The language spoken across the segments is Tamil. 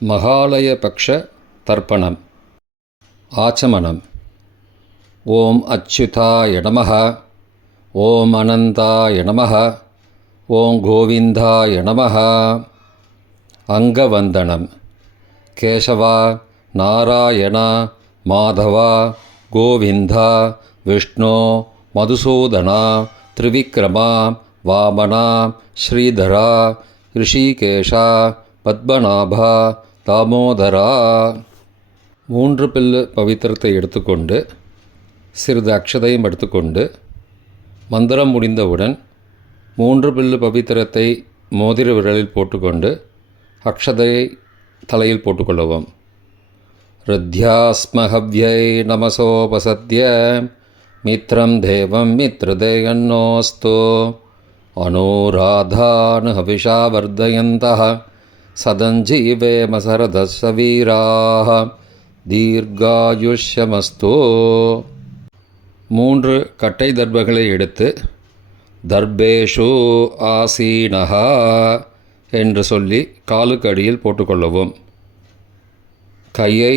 மகாலயபக்ஷ தர்ப்பணம். ஆச்சமனம். ஓம் அச்சுதாய நமः. ஓம் அனந்தாய நமः. ஓம் கோவிந்தாய நமः. அங்கவந்தனம். கேசவா, நாராயணா, மாதவா, கோவிந்தா, விஷ்ணு, மதுசூதனா, திரிவிக்ரமா, வாமனா, ஸ்ரீதரா, ரிஷிகேஷா, பத்மநாபா, தாமோதரா. 3 பில்லு பவித்திரத்தை எடுத்துக்கொண்டு சிறிது அக்ஷதையும் எடுத்துக்கொண்டு மந்திரம் முடிந்தவுடன் 3 பில்லு பவித்திரத்தை மோதிர விரலில் போட்டுக்கொண்டு அக்ஷதையை தலையில் போட்டுக்கொள்ளவும். ருத்யாஸ்மஹவ்யை நமசோபசத்ய மித்ரம் தேவம் மித்ருதேயன்னோஸ்து அனுராதான் ஹவிஷா வர்தயந்தः சதஞ்சீவேம சரதஸ்ஸ வீராः தீர்காயுஷ்யமஸ்து. 3 கட்டை தர்பங்களை எடுத்து தர்பேஷு ஆசீனஹ என்று சொல்லி காலுக்கு அடியில் போட்டுக்கொள்ளவும். கையை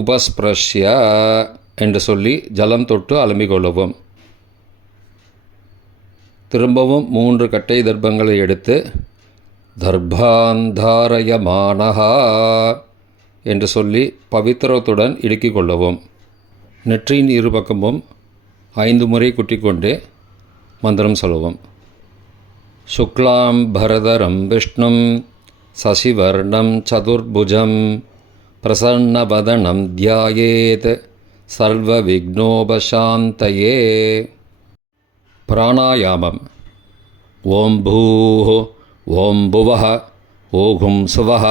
உபஸ்பிரஷ்ய என்று சொல்லி ஜலம் தொட்டு அலம்பிக்கொள்ளவும். திரும்பவும் 3 கட்டை தர்பங்களை எடுத்து தர்பாந்தாரயமானஹா என்று சொல்லி பவித்திரத்துடன் இடுக்கிக் கொள்ளவும். நெற்றியின் இருபக்கமும் 5 முறை குட்டிக்கொண்டே மந்திரம் சொல்லவும். சுக்லாம் பரதரம் விஷ்ணும் சசிவர்ணம் சதுர்புஜம் பிரசன்னவதனம் தியாயேத் சர்வ விக்னோபசாந்தயே. பிராணாயாமம். ஓம் பூஹ ஓம் புவஹ ஓகும் சுவஹ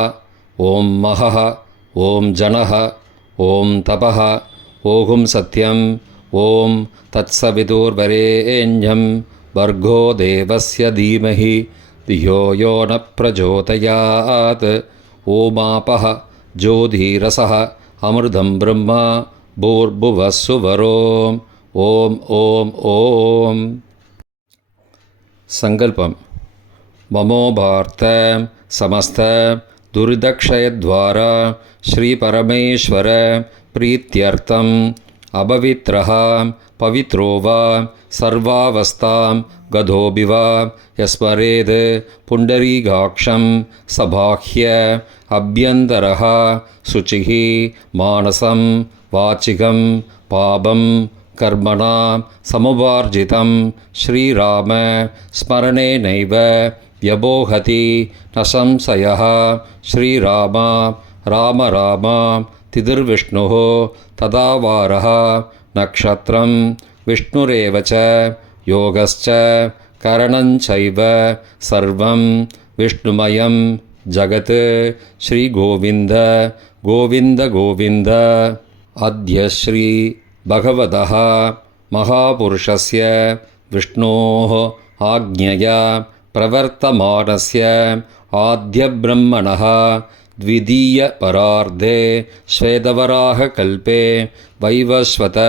ஓம் மஹஹ ஓம் ஜனஹ ஓம் தபஹ ஓகும் சத்யம் ஓம் தத்சவிதுர்வரேண்யம் வர்கோ தேவஸ்ய தீமஹி தியோ யோ ந பிரச்சோதயாத். ஓமாபஹ ஜோதிரசஹ அமிர்தம் பிரம்மா பூர்புவः சுவரோம். ஓம் ஓம் ஓம். சங்கல்பம். மமோபார்த்த சமஸ்த துரிதக்ஷயத்வாரா ஸ்ரீ பரமேஸ்வர பிரீத்யர்த்தம் அபவித்ரஹ பவித்ரோ வா சர்வாவஸ்தாம் கதோபிவா யஸ்மரேத் புண்டரீகாக்ஷம் சபாஹ்ய அப்யந்தரஹ சுச்சிஹி மானசம் வாச்சிகம் பாபம் கர்மணா சமுபார்ஜிதம் ஸ்ரீராம ஸ்மரணேனைவ வ்யபோஹதி ந சம்சயः. ஸ்ரீராமா ராம ராமா திதிர்விஷ்ணுः ததாவாரः நக்ஷத்ரம் விஷ்ணுரேவ ச யோகஸ்ச கரணஞ்சைவ சர்வம் விஷ்ணுமயம் ஜகத். ஸ்ரீகோவிந்த கோவிந்த கோவிந்த. அத்ய ஸ்ரீ பகவதः மகாபுருஷஸ்ய விஷ்ணோः ஆக்ஞயா பிரவர்த்தமானஸ்ய ஆத்யப்ரம்மணः த்விதீய பரார்த்தே ஸ்வேதவராக கல்பே வைவஸ்வத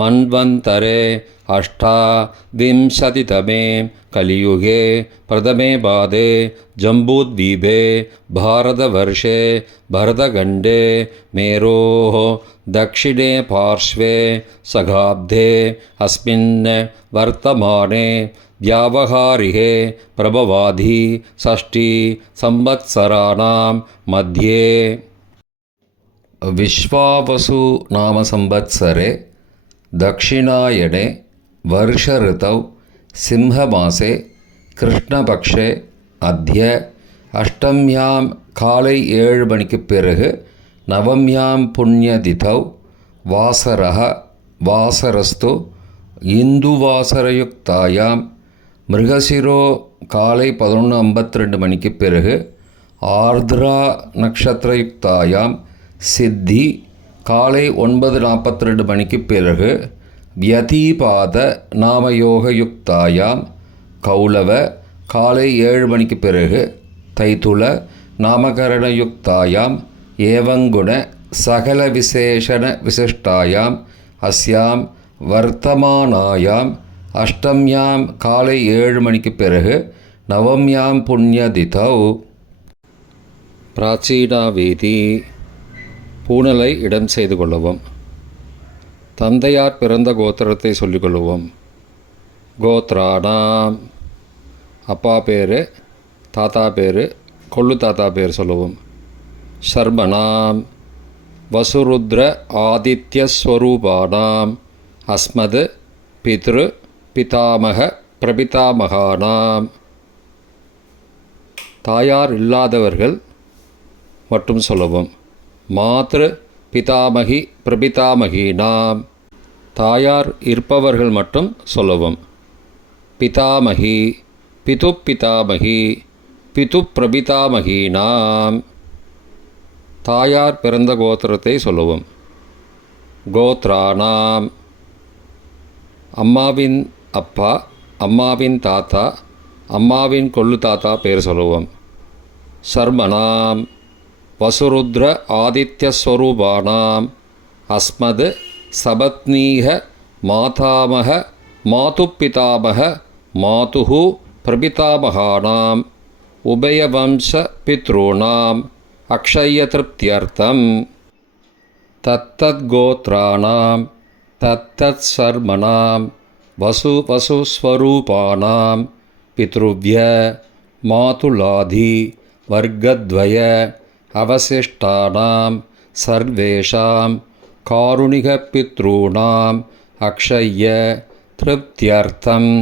மன்வந்தரே அஷ்டாவிம்சதிதமே கலியுகே பிரதமே பாதே ஜம்பூத்வீபே பாரதவர்ஷே பரதகண்டே மேரோः दक्षिणे पार्श्वे सगाब्धे अस्मिन् वर्तमाने व्यावहारिके प्रभवाधि षष्ठी संवत्सराणां मध्ये. विश्वावसु नाम संवत्सरे दक्षिणायने वर्षऋतौ सिंहमासे कृष्णपक्षे अद्य अष्टम्यां कालै 7 மணிக்கு பிறகு நவம்யாம் புண்ணியதிதௌ வாசரஹ வாசரஸ்து இந்துவாசரயுக்தாயாம் மிருகசிரோ காலை 11:52 மணிக்கு பிறகு ஆர்த்ரா நக்ஷத்திரயுக்தாயாம் சித்தி காலை 9:42 மணிக்கு பிறகு வியதீபாத நாமயோகயுக்தாயாம் கௌலவ காலை 7 மணிக்கு பிறகு தைதுல நாமகரணயுக்தாயாம் ஏவங்குண சகல விசேஷண விசிஷ்டாயாம் அஸ்யாம் வர்த்தமானாயாம் அஷ்டம்யாம் காலை 7 மணிக்கு பிறகு நவம்யாம் புண்ணியதிதௌ. பிராச்சீனாவேதி பூணலை இடம் செய்து கொள்ளவும். தந்தையார் பிறந்த கோத்திரத்தை சொல்லிக்கொள்ளுவோம். கோத்ராணாம் அப்பா பேர், தாத்தா பேர், கொள்ளு தாத்தா பேர் சொல்லுவோம். சர்மணாம் வசுருத்ர ஆதித்யஸ்வரூபானாம் அஸ்மத் பித்ரு பிதாமக பிரபிதாமகானாம். தாயார் இல்லாதவர்கள் மட்டும் சொல்லவும். மாத்ரு பிதாமகி பிரபிதாமகீனாம் தாயார் இருப்பவர்கள் மட்டும் சொல்லவும். பிதாமகி பிது பிதாமகி பிது பிரபிதாமகீனாம் தாயார் பிறந்த கோத்திரத்தை சொல்லவும். கோத்ராணாம் அம்மாவின் அப்பா, அம்மாவின் தாத்தா, அம்மாவின் கொள்ளு தாத்தா பேர் சொல்லுவோம். சர்மணாம் வசுருத்ர ஆதித்யஸ்வரூபானாம் அஸ்மத் சபத்னீக மாதாமக மாதுப்பிதாமக மாதுஹு பிரபிதாமகானாம் உபயவம்ச பித்ருணாம் அக்ஷயத்ருப்தியர்த்தம். தத்தத்கோத்ராணாம் தத்தத்சர்மணாம் வசுஸ்வரூபானாம் பித்ருவ்ய மாதுலாதி வர்க்கத்வய அவசிஷ்டானாம் சர்வேஷாம் காருணிகபித்ருணாம் அக்ஷய திருப்தியர்த்தம்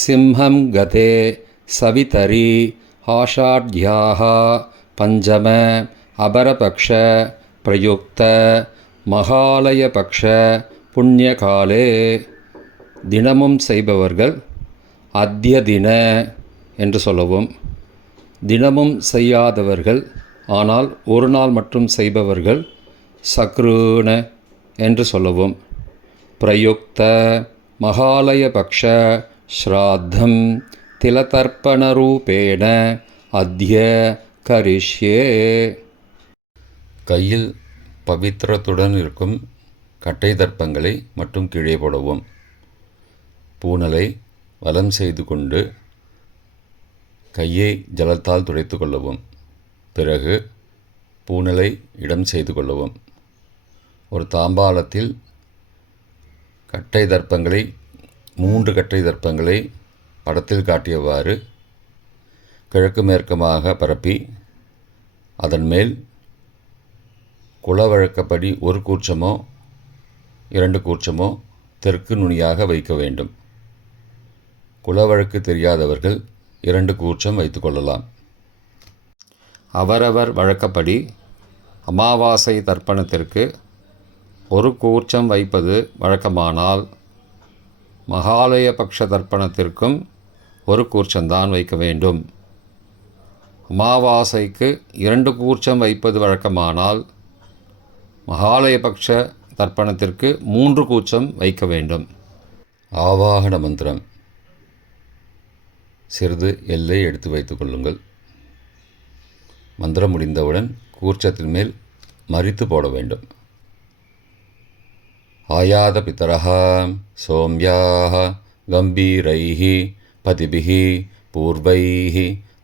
சிம்ஹம் கதே சவிதரி ஆஷாட்யாः பஞ்சம அபரபக்ஷ பிரயுக்த மகாலயபக்ஷ புண்ணியகாலே. தினமும் செய்பவர்கள் அத்ய தின என்று சொல்லவும். தினமும் செய்யாதவர்கள் ஆனால் ஒரு நாள் மட்டும் செய்பவர்கள் சக்ருன என்று சொல்லவும். பிரயுக்த மகாலயபக்ஷ ஸ்ராத்தம் திலதர்ப்பணரூபேண அத்ய கரிஷ்யே. கையில் பவித்திரத்துடன் இருக்கும் கட்டை தர்ப்பங்களை மட்டும் கீழே போடவும். பூணலை வலம் செய்து கொண்டு கையை ஜலத்தால் துடைத்து கொள்ளவும். பிறகு பூணலை இடம் செய்து கொள்ளவும். ஒரு தாம்பாளத்தில் கட்டை தர்ப்பங்களை 3 கட்டை தர்ப்பங்களை படத்தில் காட்டியவாறு கிழக்கு மேற்கமாக பரப்பி அதன் மேல் குலவழக்கப்படி 1 கூர்ச்சமோ 2 கூர்ச்சமோ தெற்கு நுனியாக வைக்க வேண்டும். குலவழக்கு தெரியாதவர்கள் 2 கூர்ச்சம் வைத்து கொள்ளலாம். அவரவர் வழக்கப்படி அமாவாசை தர்ப்பணத்திற்கு 1 கூர்ச்சம் வைப்பது வழக்கமானால் மகாலயபக்ஷ தர்ப்பணத்திற்கும் 1 கூர்ச்சம்தான் வைக்க வேண்டும். அமாவாசைக்கு 2 கூர்ச்சம் வைப்பது வழக்கமானால் மகாலயபக்ஷ தர்ப்பணத்திற்கு 3 கூர்ச்சம் வைக்க வேண்டும். ஆவாகன மந்திரம். சிறிது எல்லை எடுத்து வைத்துக் கொள்ளுங்கள். மந்திரம் முடிந்தவுடன் கூர்ச்சத்தின் மேல் மரித்து போட வேண்டும். ஆயாத பிதரஹ சோம்யாஹ கம்பீரைஹ பதிபிஹ பூர்வைஹ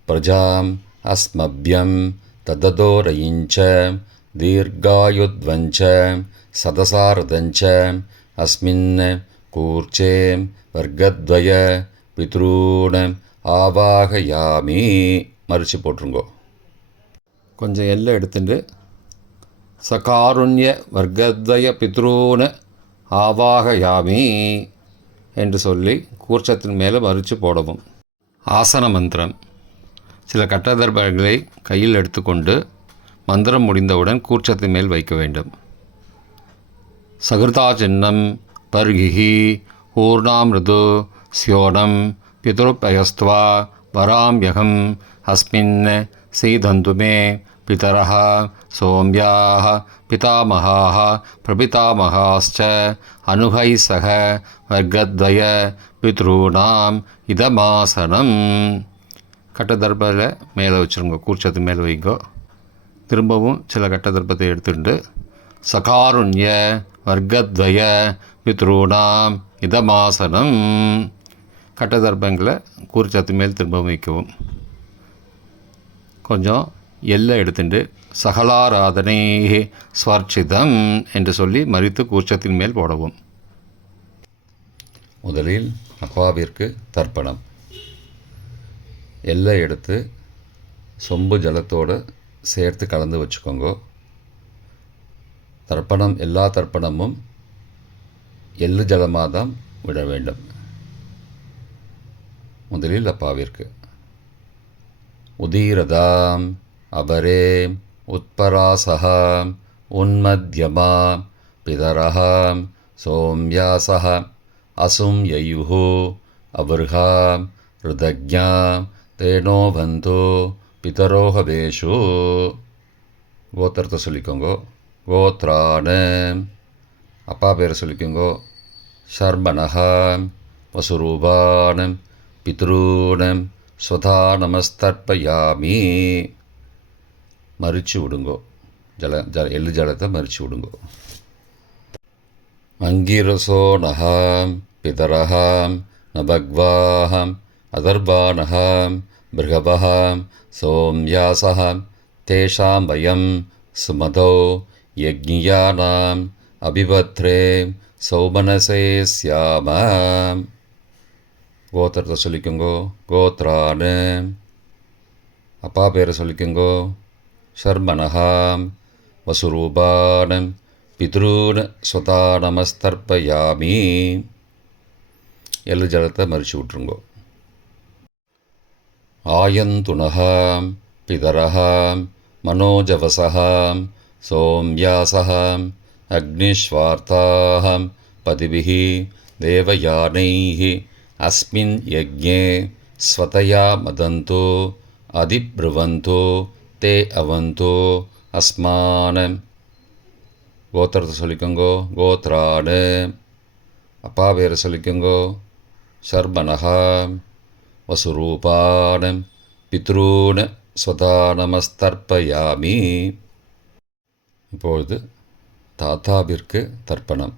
பிரஜாம் அஸ்மப்யம் தததோரயிஞ்ச தீர்காயுத்வஞ்ச சதசாரதஞ்ச அஸ்மின் கூர்ச்சே வர்க்கத்வய பித்ரூண ஆவாகயாமி. மறித்து போட்டுருங்கோ. கொஞ்சம் எல்லை எடுத்துட்டு சகாருண்ய வர்க்கத்வய பித்ரூண ஆவாகயாமி என்று சொல்லி கூர்ச்சத்தின் மேலே மறித்து போடவும். ஆசன மந்திரம். சில கட்டதர்பங்களை கையில் எடுத்துக்கொண்டு மந்திரம் முடிந்தவுடன் கூர்ச்சத்தின் மேல் வைக்க வேண்டும். சகிருதா சின்னம் பர்கிஹி ஊர்ணாமிருது ஸ்யோனம் பிதுருப்பயஸ்துவா வராம்யகம் அஸ்மின் சீதந்துமே பிதரஹ சோம்யாஹ பிதாமகாஹ பிரபிதாமகாஸ்ச அனுகை சக வர்க்கத்வய பித்ருணாம் இதமாசனம். கட்டதர்பத்தில் மேலே வச்சுருங்க. கூர்ச்சத்து மேலே வைங்கோ. திரும்பவும் சில கட்டதர்ப்பத்தை எடுத்துட்டு சகாருண்ய வர்க்கத்வய பித்ருணாம் இதமாசனம். கட்டதர்ப்பங்களை கூர்ச்சத்து மேல் திரும்பவும் வைக்கவும். கொஞ்சம் எல்லை எடுத்துட்டு சகலாராதனை ஸ்வர்ச்சிதம் என்று சொல்லி மறித்து கூர்ச்சத்தின் மேல் போடவும். முதலில் அப்பாவிற்கு தர்ப்பணம். எல்லை எடுத்து சொம்பு ஜலத்தோடு சேர்த்து கலந்து வச்சுக்கோங்க. தர்ப்பணம் எல்லா தர்ப்பணமும் எள்ளு ஜலமாக தான் விட வேண்டும். முதலில் அப்பாவிற்கு உதீரதாம் அபரே உத்பராசஹாம் உன்மத்யமாம் பிதரஹாம் சோம்யாசஹ அசும் யயுஹு அபர்ஹாம் ருதக்ஞாம் தேனோ பந்தோ பிதரோஹவேஷு. கோத்திரத்தை சொல்லிக்கோங்கோ. கோத்ரான அப்பா பேரை சொல்லிக்கோங்கோ. ஷர்மணஹாம் வசுரூபானம் பித்ரூனம் ஸ்வதா நமஸ்தர்ப்பயாமி. மறித்து விடுங்கோ. எள்ளு ஜலத்தை மறித்து விடுங்கோ. அங்கிரசோ நகாம் பிதரஹாம் நபக்வாஹாம் அதர்பானஹாம் பிருகபஹாம் சோம்யாசஹாம் தேஷாம் வயம் சுமதோ யக்ஞியானாம் அபிபத்ரே சௌமனசே ஸ்யாமாம். கோத்திரத்தை சொல்லிக்கோங்கோ. கோத்ரானு அப்பா பேரை சொல்லிக்கோங்கோ. ஷர்மணஹாம் வசுரூபானம் பித்ரூன் ஸ்வதா நமஸ்தர்ப்பயாமி. எள்ளு ஜலத்தை மறித்து விட்ருங்கோ. ஆயந்துணஹாம் பிதரஹாம் மனோஜவசஹாம் சோம்யாசஹாம் அக்னிஸ்வார்த்தாஹாம் பதிபிஹி தேவயானைஹி அஸ்மின் யஜ்ஞே ஸ்வதயா மதந்தோ அதிப்ருவந்தோ தே அவந்தோ அஸ்மானம். கோத்திரத்தை சொல்லிக்கோங்கோ. கோத்ரானு அப்பா பேரை சொல்லிக்கோங்கோ. ஷர்மணஹாம் வசுரூபானம் பித்ரூன் ஸ்வதா நமஸ்தர்ப்பயாமி. இப்பொழுது தாத்தாவிற்கு தர்ப்பணம்.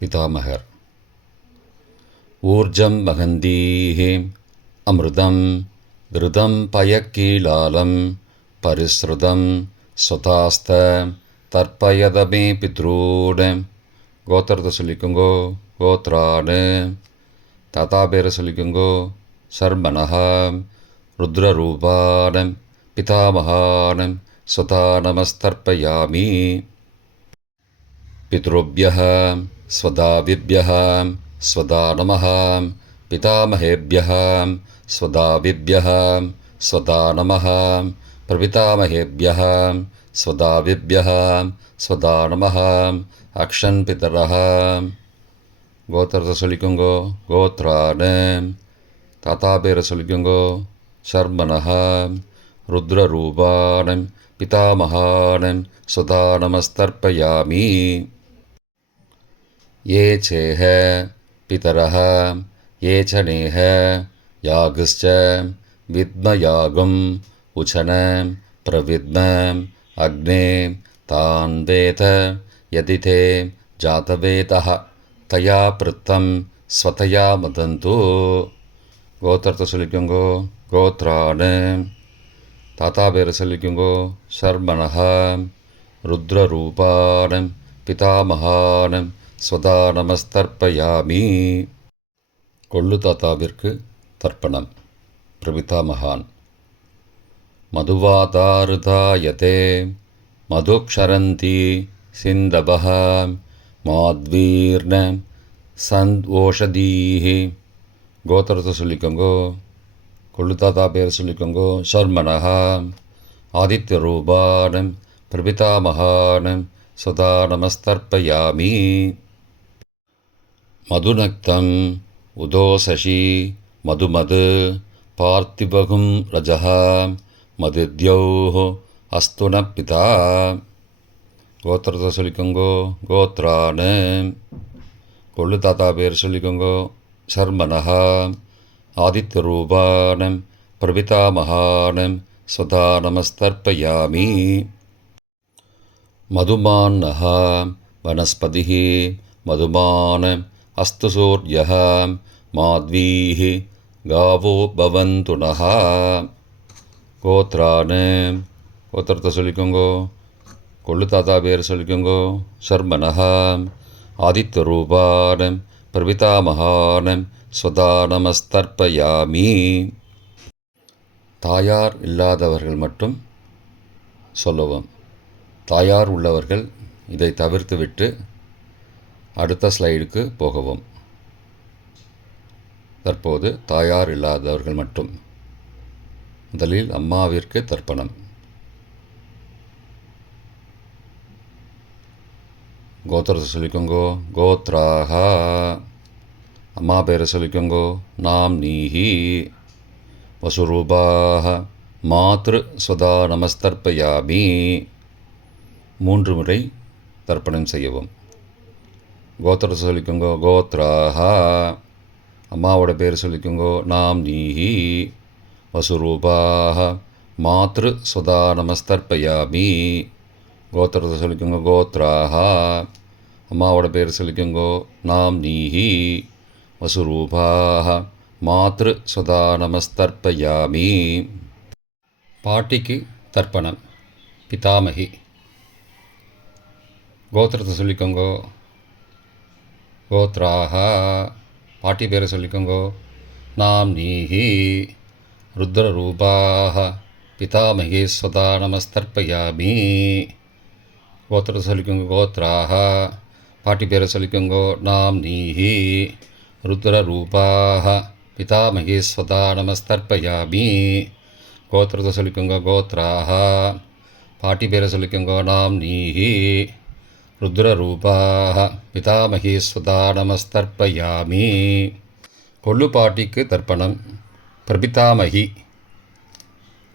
பிதாமகர் ஊர்ஜம் மகந்தீஹி அமிர்தம் கிருதம் பயக்கீலாலம் பரிஸ்ருதம் ஸ்வதாஸ்த தர்ப்பயதமே பித்ரூன். கோத்திரத்தை சொல்லிக்கோங்கோ. கோத்ரானு தாத்தா பேரை சொல்லிக்கோங்கோ. ஷர்மணஹாம் ருத்ரரூபானம் பிதாமகானம் ஸ்வதா நமஸ்தர்ப்பயாமி. பித்ருப்யஹ ஸ்வதாவிப்யஹ ஸ்வதா நமஹ பிதாமகேப்யஹ ஸ்வதாவிப்யஹ ஸ்வதா நமஹ பிரபிதாமகேப்யஹ ஸ்வதாவிப்யஹ ஸ்வதா நமஹ அக்ஷன் பிதரஹ. கோத்திரத்தை சொல்லிக்கோங்கோ. கோத்ரானு தாத்தா பேரை சொல்லிக்கோங்கோ. ஷர்மணஹாம் ருத்ரரூபானம் பிதாமகானம் ஸ்வதா நமஸ்தர்ப்பயாமி. ये चेह पितरः ये च नेह यागश्च विद्मयागम् उचनं प्रविद्मम् अग्ने तान् वेद यदि ते जातवेदः तया पृत्तं स्वतया मदन्तु. கோத்திரத்தை சொல்லிக்கோங்கோ. கோத்ரானு தாத்தா பேரை சொல்லிக்கோங்கோ. ஷர்மணஹாம் ருத்ரரூபானம் பிதாமகானம் ஸ்வதா நமஸ்தர்ப்பயாமி. கொள்ளு தாத்தாவிற்கு தர்ப்பணம். பிரபிதாமகான் மதுவாதாருதாயதே மதுக்ஷரந்தி சிந்தபஹ மாத்வீர்ண சந்த்வோஷதீஹி. கோத்திரத்தை சொல்லிக்கோங்கோ. கொள்ளு தாத்தா பேர் சொல்லிக்கோங்கோ. ஷர்மணஹாம் ஆதித்யரூபானம் பிரபிதாமகானம் ஸ்வதா நமஸ்தர்ப்பயாமி. மதுநக்தம் உதோசசி மதுமது பார்த்திபகும் ரஜஹ மதித்யௌஹ அஸ்துன பிதா. கோத்திரத்தை சொல்லிக்கோங்கோ. கோத்ரானு கொள்ளு தாத்தா பேர் சொல்லிக்கோங்கோ. ஷர்மணஹாம் ஆதித்யரூபானம் பிரபிதாமகானம் ஸ்வதா நமஸ்தர்ப்பயாமி. மதுமான்னஹ வனஸ்பதிः மதுமான் அஸ்து சூர்யः மாத்வீः காவோ பவந்து நः. கோத்ரான்னு கோத்திரத்தை சொல்லிக்கோங்கோ. கொள்ளு தாத்தா பேர் சொல்லிக்கோங்கோ. சர்மனஹாம் ஆதித்ய ரூபானம் பிரபிதாமகானம் ஸ்வதா நமஸ்தர்ப்பயாமி. தாயார் இல்லாதவர்கள் மட்டும் சொல்லவும். தாயார் உள்ளவர்கள் இதை தவிர்த்துவிட்டு அடுத்த ஸ்லைடுக்கு போகவும். தற்போது தாயார் இல்லாதவர்கள் மட்டும். முதலில் அம்மாவிற்கு தர்ப்பணம். கோத்திரத்தை சொல்லிக்கோங்கோ. கோத்ராக அம்மா பேரை சொல்லிக்கோங்கோ. நாம் நீஹி வசுரூபாக மாத்ரு ஸ்வதா நமஸ்தர்ப்பயாமி. 3 முறை தர்ப்பணம் செய்யவும். கோத்திரத்தை சொல்லிக்கோங்கோ. கோத்ராக அம்மாவோட பேர் சொல்லிக்கோங்கோ. நாம் நீஹி வசுரூபாக மாத்ரு ஸ்வதா நமஸ்தர்ப்பயாமி. கோத்திரத்தை சொல்லிக்கோங்க. கோத்ராக அம்மாவோட பேர் சொல்லிக்கோங்கோ. நாம் நீஹி வசுரூபாக மாத்ரு ஸ்வதா நமஸ்தர்ப்பயாமி. பாட்டிக்கு தர்ப்பணம். பிதாமகி. கோத்திரத்தை சொல்லிக்கோங்கோ. கோத்ராக பாட்டி பேரை சொல்லிக்கோங்கோ. நாம் நீஹி ருத்ரரூபாக பிதாமகி ஸ்வதா நமஸ்தர்ப்பயாமி. கோத்திரத்தை சொல்லிக்கோங்க. கோத்ராக பாட்டி பேரை சொல்லிக்கோங்கோ. நாம் நீஹி ருத்ரரூபாக பிதாமகி ஸ்வதா நமஸ்தர்ப்பயாமி. கோத்திரத்தை சொல்லிக்கோங்க. கோத்ராக பாட்டி பேரை சொல்லிக்கோங்க. நாம் நீஹி ருத்ரரூபாக பிதாமகி ஸ்வதா நமஸ்தர்ப்பயாமி. கொள்ளு பாட்டிக்கு தர்ப்பணம். பிரபிதாமகி.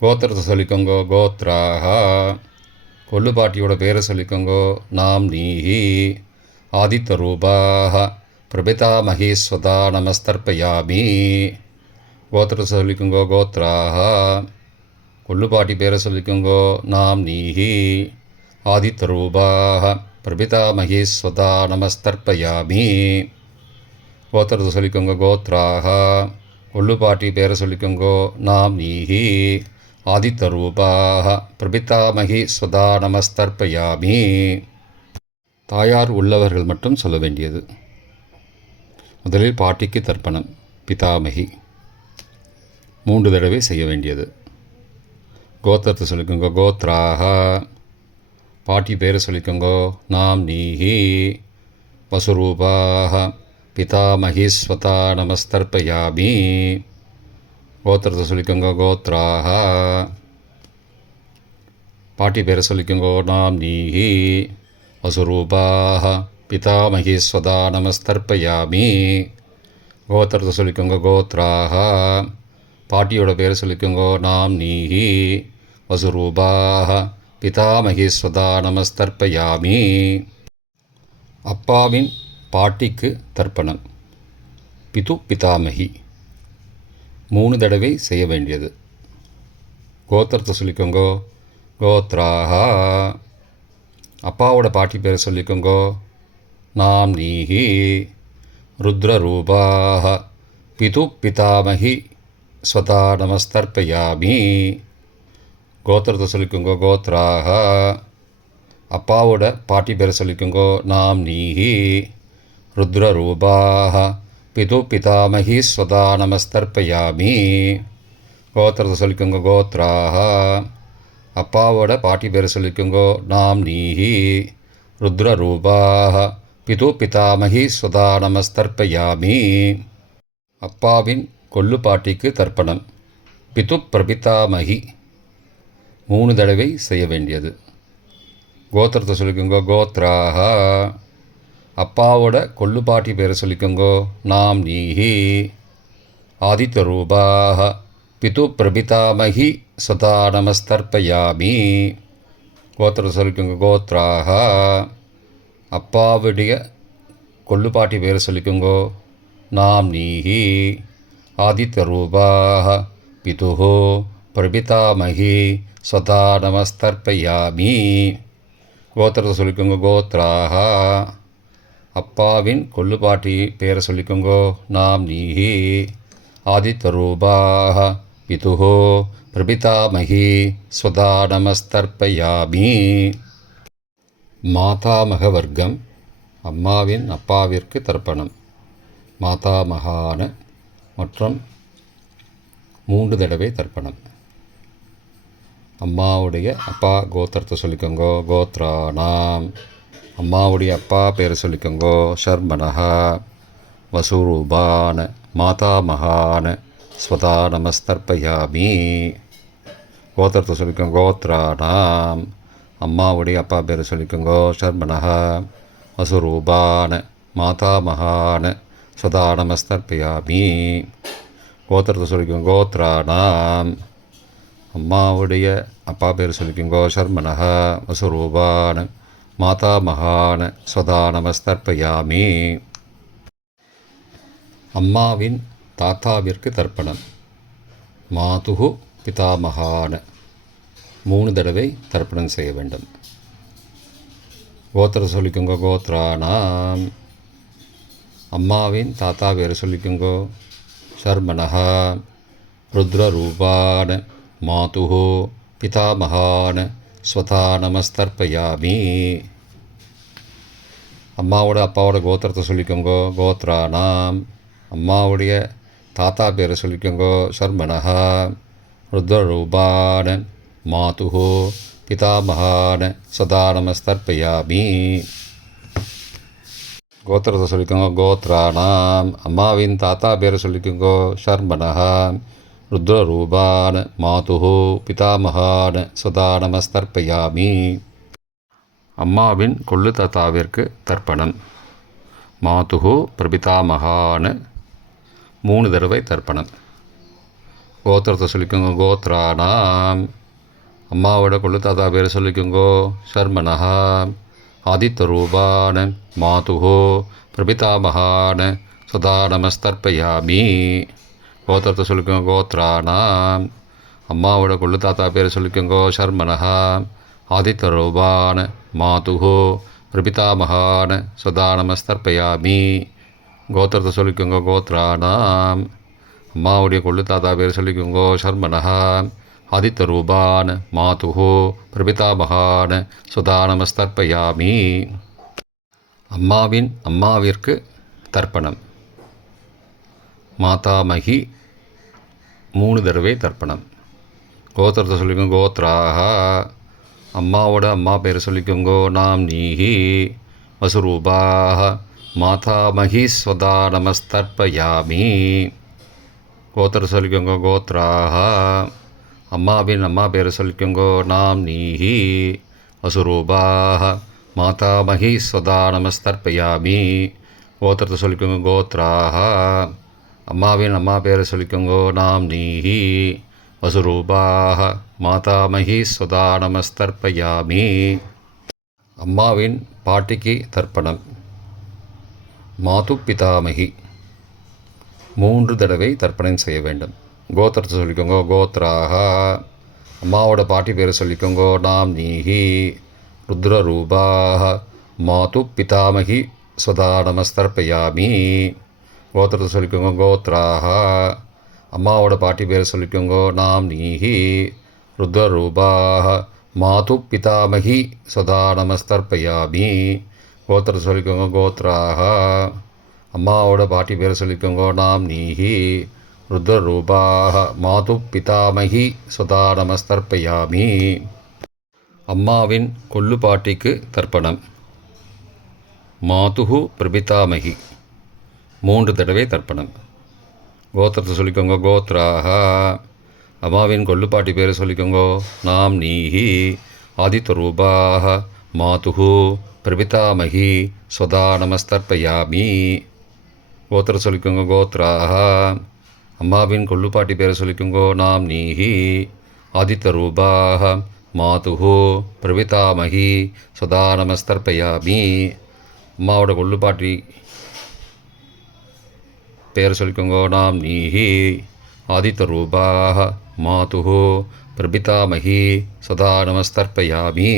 கோத்திரத்தை சொல்லிக்கோங்க. கோத்ராக கொள்ளு பாட்டியோட பேரை சொல்லிக்கோங்கோ. நாம் நீஹி ஆதித்ய ரூபாக பிரபிதாமகி ஸ்வதா நமஸ்தர்ப்பயாமி. கோத்திரத்தை சொல்லிக்கோங்கோ. கோத்ராக கொள்ளு பாட்டி பேரை சொல்லிக்கோங்கோ. நாம் நீஹி ஆதித்ய ரூபாக பிரபிதாமகி ஸ்வதா நமஸ்தர்ப்பயாமி. கோத்திரத்தை சொல்லிக்கோங்க. கோத்ராக கொள்ளு பாட்டி பேரை சொல்லிக்கோங்கோ. நாம் நீஹி ஆதித்ய ரூபாக பிரபிதாமகி ஸ்வதா நமஸ்தர்ப்பயாமி. தாயார் உள்ளவர்கள் மட்டும் சொல்ல வேண்டியது. முதலில் பாட்டிக்கு தர்ப்பணம். பிதாமகி 3 தடவை செய்ய வேண்டியது. கோத்திரத்தை சொல்லிக்கோங்க. கோத்ராக பாட்டி பேரை சொல்லிக்கோங்கோ. நாம் நீஹி வசுரூபாக பிதாமகி ஸ்வதா நமஸ்தர்ப்பயாமி. கோத்திரத்தை சொல்லிக்கோங்க. கோத்ராக பாட்டி பேரை சொல்லிக்கோங்கோ. நாம் நீஹி வசுரூபாக பிதாமகி ஸ்வதா நமஸ்தர்ப்பயாமி. கோத்திரத்தை சொல்லிக்கோங்க. கோத்ராக பாட்டியோட பேரை சொல்லிக்கோங்கோ. நாம் நீஹி வசுரூபாக பிதாமகி ஸ்வதா நமஸ்தர்ப்பயாமி. அப்பாவின் பாட்டிக்கு தர்ப்பணம். பிது பிதாமகி 3 தடவை செய்ய வேண்டியது. கோத்திரத்தை சொல்லிக்கோங்கோ. கோத்ராக அப்பாவோட பாட்டி பேரை சொல்லிக்கோங்கோ. நாம் நீஹி ருத்ரரூபாக பிது பிதாமகி ஸ்வதா நமஸ்தர்ப்பயாமி. கோத்திரத்தை சொல்லிக்கோங்கோ. கோத்ராக அப்பாவோட பாட்டி பேரை சொல்லிக்கோங்கோ. நாம் நீஹி ருத்ரரூபாக பிது பிதாமகி ஸ்வதா நமஸ்தர்ப்பயாமி. கோத்திரத்தை சொல்லிக்கோங்க. கோத்ராக அப்பாவோட பாட்டி பேரை சொல்லிக்கோங்கோ. நாம் நீஹி ருத்ரரூபாக பிது பிதாமகி ஸ்வதா நமஸ்தர்ப்பயாமி. அப்பாவின் கொள்ளு பாட்டிக்கு தர்ப்பணம். பிது பிரபிதாமகி 3 தடவை செய்ய வேண்டியது. கோத்திரத்தை சொல்லிக்கோங்கோ. கோத்ராக அப்பாவோட கொள்ளு பாட்டி பேரை சொல்லிக்கோங்கோ. நாம் நீஹி ஆதித்ய ரூபாக பிது பிரபிதாமகி ஸ்வதா நமஸ்தர்ப்பயாமி. கோத்திரத்தை சொல்லிக்கோங்க. கோத்ராக அப்பாவுடைய கொள்ளு பாட்டி பேரை சொல்லிக்கோங்கோ. நாம் நீஹி ஆதித்ய ரூபாக பிதுஹோ பிரபிதாமகி ஸ்வதா நமஸ்தர்ப்பயாமி. கோத்திரத்தை சொல்லிக்கோங்க. கோத்ராக அப்பாவின் கொள்ளு பாட்டி பேரை சொல்லிக்கோங்கோ. நாம் நீஹி ஆதித்ய ரூபாக பிதுஹோ பிரபிதாமகி ஸ்வதா நமஸ்தர்ப்பயாமி. மாதாமக வர்க்கம் அம்மாவின் அப்பாவிற்கு தர்ப்பணம். மாதாமகான மற்றும் 3 தடவை தர்ப்பணம். அம்மாவுடைய அப்பா கோத்திரத்தை சொல்லிக்கோங்கோ. கோத்ரானாம். அம்மாவுடைய அப்பா பேரை சொல்லிக்கோங்கோ. ஷர்மனஹா வசுரூபான மாதாமகான ஸ்வதா நமஸ்தர்ப்பயாமி. கோத்திரத்தை சொல்லிக்கோங்க. கோத்ரானாம். அம்மாவுடைய அப்பா பேரை சொல்லிக்கோங்கோ. ஷர்மனஹா வசுரூபான மாதாமகான ஸ்வதா நமஸ்தர்ப்பயாமி. கோத்திரத்தை சொல்லிக்கோங்க. கோத்ரானாம். அம்மாவுடைய அப்பா பேர் சொல்லிக்கோங்கோ. ஷர்மனஹ வசுரூபான மாதாமகான ஸ்வதா நமஸ்தர்ப்பயாமி. அம்மாவின் தாத்தாவிற்கு தர்ப்பணம். மாதுகு பிதாமகான 3 தடவை தர்ப்பணம் செய்ய வேண்டும். கோத்திர சொல்லிக்கோங்க. கோத்ரானாம். அம்மாவின் தாத்தா பேர் சொல்லிக்கோங்கோ. ஷர்மனஹ ருத்ரரூபான மாதுஹோ பிதாமகான ஸ்வதா நமஸ்தர்ப்பயாமி. அம்மாவோட அப்பாவோட கோத்திரத்தை சொல்லிக்கோங்கோ. கோத்ரானாம். அம்மாவுடைய தாத்தா பேரை சொல்லிக்கோங்கோ. ஷர்மனஹா ருத்ரரூபான மாதுஹோ பிதாமகான ஸ்வதா நமஸ்தர்ப்பயாமி. கோத்திரத்தை சொல்லிக்கோங்க. கோத்ரானாம். அம்மாவின் தாத்தா பேரை சொல்லிக்கோங்கோ. ஷர்மனஹா ருத்ரரூபான மாதுஹோ பிதாமகான ஸ்வதா நமஸ்தர்ப்பயாமி. அம்மாவின் கொள்ளு தாத்தாவிற்கு தர்ப்பணம். மாதுஹோ பிரபிதாமகான 3 தடவை தர்ப்பணம். கோத்திரத்தை சொல்லிக்கோங்க. கோத்ரானாம். அம்மாவோட கொள்ளு தாத்தா பேர் சொல்லிக்கோங்கோ. ஷர்மனஹா ஆதித்யரூபான மாதுஹோ பிரபிதாமகான ஸ்வதா நமஸ்தர்ப்பயாமி. கோத்திரத்தை சொல்லிக்கோங்க. கோத்ரானாம். அம்மாவோட கொள்ளு தாத்தா பேர் சொல்லிக்கோங்கோ. ஷர்மனஹா ஆதித்யரூபான மாதுஹோ பிரபிதாமகான ஸ்வதா நமஸ்தர்ப்பயாமி. கோத்திரத்தை சொல்லிக்கோங்க. கோத்ரானாம். அம்மாவுடைய கொள்ளு தாத்தா பேர் சொல்லிக்கோங்கோ. ஷர்மனஹா ஆதித்யரூபான மாதுஹோ பிரபிதாமகான ஸ்வதா நமஸ்தர்ப்பயாமி. அம்மாவின் அம்மாவிற்கு தர்ப்பணம். மாதாமகி 3 தடவை தர்ப்பணம். கோத்திரத்தை சொல்லிக்கோங்க. கோத்ராஹ. அம்மாவோட அம்மா பேர் சொல்லிக்கோங்கோ. நாம் நீஹி வசுரூபாஹ மாதாமகி ஸ்வதா நமஸ்தர்ப்பயாமி. கோத்திரத்தை சொல்லிக்கோங்க. கோத்ராஹ. அம்மாவின் அம்மா பேர் சொல்லிக்கோங்கோ. நாம் நீஹி வசுரூபாஹ மாதாமகி ஸ்வதா நமஸ்தர்ப்பயாமி. கோத்திரத்தை சொல்லிக்கோங்க. கோத்ராஹ. அம்மாவின் அம்மா பேரை சொல்லிக்கோங்கோ. நாம் நீஹி வசுரூபாஹ மாதாமகி ஸ்வதா நமஸ்தர்ப்பயாமி. அம்மாவின் பாட்டிக்கு தர்ப்பணம். மாது பிதாமகி 3 தடவை தர்ப்பணம் செய்ய வேண்டும். கோத்திரத்தை சொல்லிக்கோங்கோ. கோத்ராஹ. அம்மாவோட பாட்டி பேரை சொல்லிக்கோங்கோ. நாம் நீஹி ருத்ரரூபாஹ மாது பிதாமகி ஸ்வதா நமஸ்தர்ப்பயாமி. கோத்திரத்தை சொல்லிக்கோங்க. கோத்ராஹ. அம்மாவோட பாட்டி பேரை சொல்லிக்கோங்கோ. நாம் நீஹி ருத்ரரூபாஹ மாது பிதாமகி ஸ்வதா நமஸ்தர்ப்பயாமி. கோத்திரத்தை சொல்லிக்கோங்க. கோத்ராஹ. அம்மாவோட பாட்டி பேரை சொல்லிக்கோங்கோ. நாம் நீஹி ருத்ரரூபாஹ மாது பிதாமகி ஸ்வதா நமஸ்தர்ப்பயாமி. அம்மாவின் கொள்ளு பாட்டிக்கு தர்ப்பணம். மாதுஹு பிரபிதாமகி 3 தடவை தர்ப்பணம். கோத்திரத்தை சொல்லிக்கோங்க. கோத்ராஹ. அம்மாவின் கொள்ளுப்பாட்டி பேரை சொல்லிக்கோங்கோ. நாம் நீஹி ஆதித்யரூபாஹ மாதுஹு பிரபிதாமகி ஸ்வதா நமஸ்தர்ப்பயாமி. கோத்திரம் சொல்லிக்கோங்க. கோத்ராஹ. அம்மாவின் கொள்ளுப்பாட்டி பேரை சொல்லிக்கோங்கோ. நாம் நீஹி ஆதித்யரூபாஹ மாதுஹு பிரபிதாமகி ஸ்வதா நமஸ்தர்ப்பயாமி. அம்மாவோட கொள்ளுப்பாட்டி பேர் சொல்லிக்கோங்கோ. நாம் நீஹி ஆதித்யரூபாஹ மாதுஹு பிரபிதாமகி சதா நமஸ்தர்ப்பயாமி.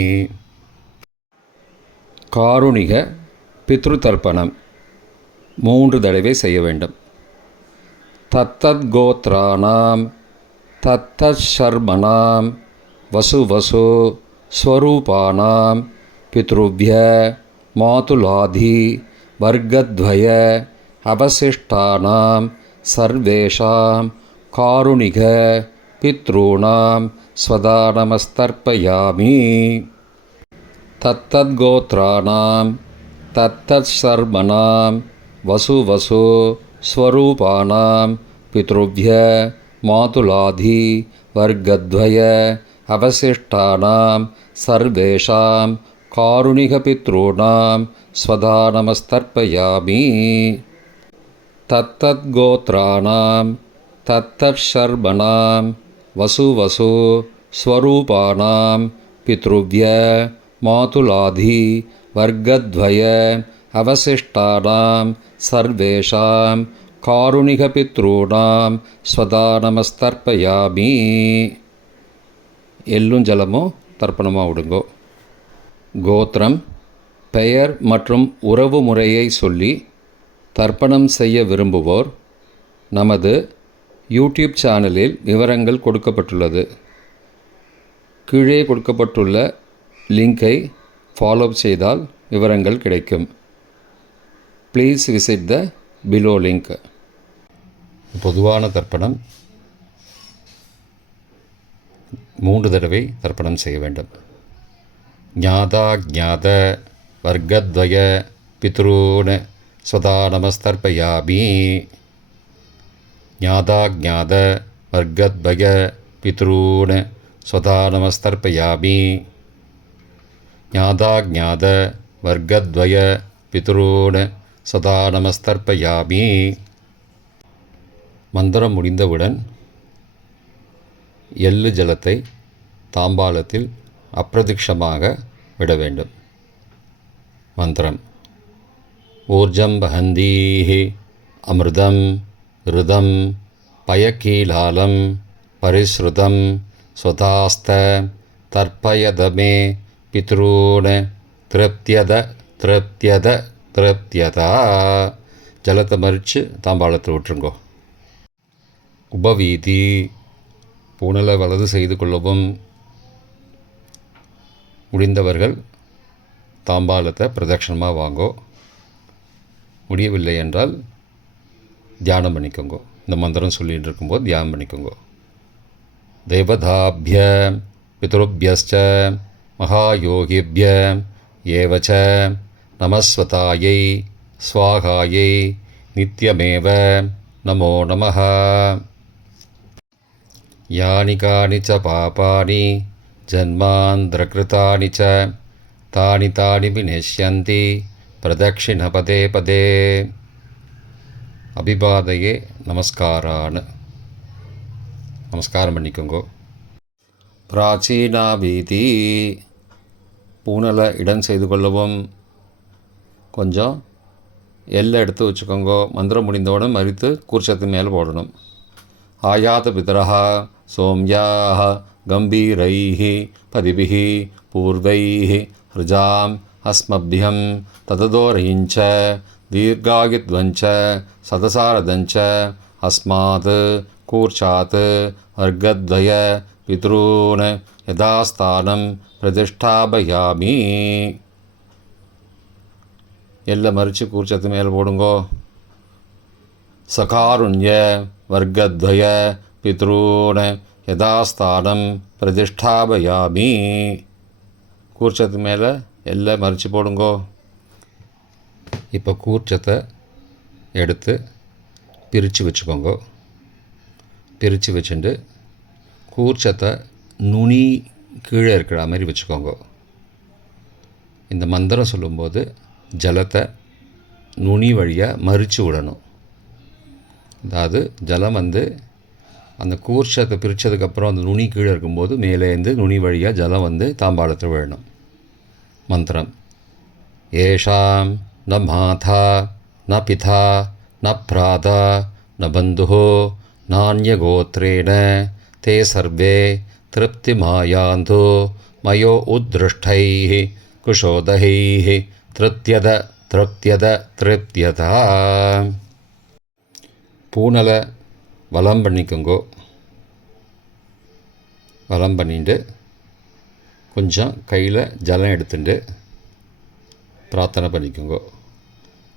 காருணிக பித்ருதர்ப்பணம் 3 தடவை செய்ய வேண்டும். தத்தத் கோத்ரானாம் தத்தர்மணாம் வசுவசு ஸ்வரூபானாம் பித்ருவ்ய மாதுலாதி வர்க்கத்வய அவசிஷ்டானாம் சர்வேஷாம் காருணிக பித்ருணாம் ஸ்வதா நமஸ்தர்ப்பயாமி. தத்தத்கோத்ராணாம் தத்தர்மணாம் வசுவசு ஸ்வரூபானாம் பித்ருவ்ய மாதுலாதி வர்க்கத்வய அவசிஷ்டானாம் சர்வேஷாம் காருணிக பித்ருணாம் ஸ்வதா நமஸ்தர்ப்பயாமி. தத்தத்கோத்ராணாம் தத்தர்மணாம் வசுவசு ஸ்வரூபானாம் பித்ருவ்ய மாதுலாதி வர்க்கத்வய அவசிஷ்டானாம் சர்வேஷாம் காருணிக பித்ருணாம் ஸ்வதா நமஸ்தர்ப்பயாமி. எள்ளும் ஜலமும் தர்ப்பணமாக விடுங்கோ. கோத்திரம், பெயர் மற்றும் உறவு முறையை சொல்லி தர்ப்பணம் செய்ய விரும்புவோர் நமது யூடியூப் சேனலில் விவரங்கள் கொடுக்கப்பட்டுள்ளது. கீழே கொடுக்கப்பட்டுள்ள லிங்கை ஃபாலோ செய்தால் விவரங்கள் கிடைக்கும். Please visit the below link. பொதுவான தர்ப்பணம் 3 தடவை தர்ப்பணம் செய்ய வேண்டும். ஞாதா ஞாத வர்க்கத்வய பித்ருன் ஸ்வதா நமஸ்தர்ப்பயாமி. ஞாதா ஞாத வர்க்கத்வய பித்ருன் ஸ்வதா நமஸ்தர்ப்பயாமி. ஞாதா ஞாத வர்க்கத்வய பித்ருன் ஸ்வதா நமஸ்தர்ப்பயாமி. மந்திரம் முடிந்தவுடன் எள்ளு ஜலத்தை தாம்பாளத்தில் அப்பிரதிக்ஷமாக விட வேண்டும். மந்திரம்: ஊர்ஜம் வஹந்தீஹி அமிர்தம் ருதம் பயக்கீலாலம் பரிஸ்ருதம் ஸ்வதாஸ்த தர்ப்பயதமே பித்ரூன் திருப்தியத திருப்தியத திருப்தியதா. ஜலத்தை மறித்து தாம்பாளத்தில் விட்டுருங்கோ. உபவீதி: பூணலை வலது செய்து கொள்ளவும். முடிந்தவர்கள் தாம்பாளத்தை பிரதட்சணமாக வாங்கோ. முடியவில்லை என்றால் தியானம் பண்ணிக்கோங்கோ. இந்த மந்திரம் சொல்லிகிட்டு இருக்கும்போது தியானம் பண்ணிக்கோங்கோ. தேவதாபிய பித்ருபியஸ்ச மகாயோகிபிய ஏவச்ச நமஸ்வதாயை ஸ்வாகாயை நித்யமேவ நமோ நமஹ. யானி கானி ச பாபானி ஜன்மாந்திரகிருதானி ச தானி தானி விநஷ்யந்தி பிரதக்ஷிண பதே பதே. அபிபாதையே நமஸ்காரான்னு நமஸ்காரம் பண்ணிக்கோங்கோ. பிராச்சீனா வீதி: பூனலை இடம் செய்து கொள்ளவும். கொஞ்சம் எல்லை எடுத்து வச்சுக்கோங்கோ. மந்திரம் முடிந்தவுடன் மறித்து கூர்ச்சத்தின் மேலே போடணும். ஆயாத பிதரஹா சோம்யாஹ கம்பீரைஹி பதிபிஹி பூர்வைஹி ஹிருஜாம் அஸ்மப்யம் தததோரயிஞ்ச தீர்காயுத்வஞ்ச சதசாரதஞ்ச அஸ்மாத் கூர்ச்சாத் வர்க்கத்வய பித்ரூன் யதாஸ்தானம் பிரதிஷ்டாபயாமி. எல்லை மறித்து கூர்ச்சத்து மேலே போடுங்கோ. சகாருண்ய வர்க்கத்வய பித்ரூன் யதாஸ்தானம் பிரதிஷ்டாபயாமி. கூர்ச்சத்து மேலே எல்லை மறித்து போடுங்கோ. இப்போ கூர்ச்சத்தை எடுத்து பிரித்து வச்சுக்கோங்க. பிரித்து வச்சுட்டு கூர்ச்சத்தை நுனி கீழே இருக்கிற மாதிரி வச்சுக்கோங்க. இந்த மந்திரம் சொல்லும்போது ஜலத்தை நுனி வழியாக மறித்து விடணும். அதாவது ஜலம் அந்த கூர்ச்சத்தை பிரித்ததுக்கப்புறம் அந்த நுனி கீழே இருக்கும்போது மேலேருந்து நுனி வழியாக ஜலம் தாம்பாளத்தில் விழணும். மந்திரம்: ஏஷாம் ந மாதா ந பிதா ந பிராதா ந பந்துஹோ நான்யகோத்ரேண தே சர்வே திருப்திமாயாந்தோ மயோ உத்ருஷ்டைः குஷோதகைः திருப்தியத திருப்தியத திருப்தியதா. பூனலை வலம் பண்ணிக்கோங்கோ. வலம் பண்ணிட்டு கொஞ்சம் கையில் ஜலம் எடுத்துட்டு பிரார்த்தனை பண்ணிக்கோங்க.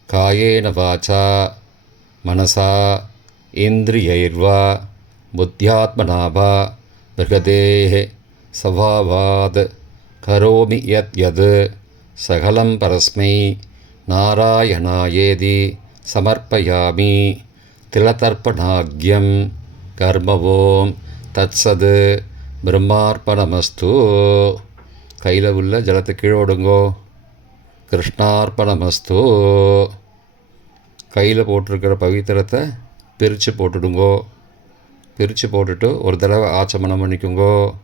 காயேன வாச்சா மனசா இந்திரியைர்வா புத்தியாத்மனாவா பிரகதேஹ சவாவாத் கரோமி யத் யத் சகலம் பரஸ்மை நாராயணாயேதி சமர்ப்பயாமி திலதர்ப்பணாக்யம் கர்மவோம் தத்சத் பிரம்மார்ப்பணமஸ்து. கையில் உள்ள ஜலத்தை கீழே விடுங்கோ. கிருஷ்ணார்ப்பணமஸ்து. கையில் போட்டிருக்கிற பவித்திரத்தை பிரித்து போட்டுடுங்கோ. பிரித்து போட்டுட்டு ஒரு தடவை ஆச்சமனம் பண்ணிக்கோங்கோ.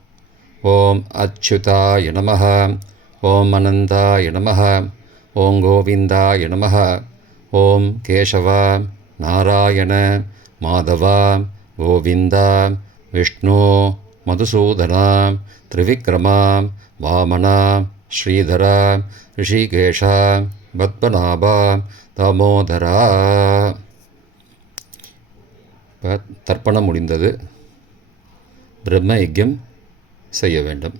ஓம் அச்சுதாய நமஹ, ஓம் அனந்தாய நமஹ, ஓம் கோவிந்தாய நமஹ, ஓம் கேசவ நாராயண மாதவ கோவிந்தா விஷ்ணு மதுசூதனா திரிவிக்ரமா வாமனா ஸ்ரீதரா ரிஷிகேஷா பத்மநாபா தாமோதரா. இப்போ தர்ப்பணம் முடிந்தது. பிரம்ம யஜ்யம் செய்ய வேண்டும்.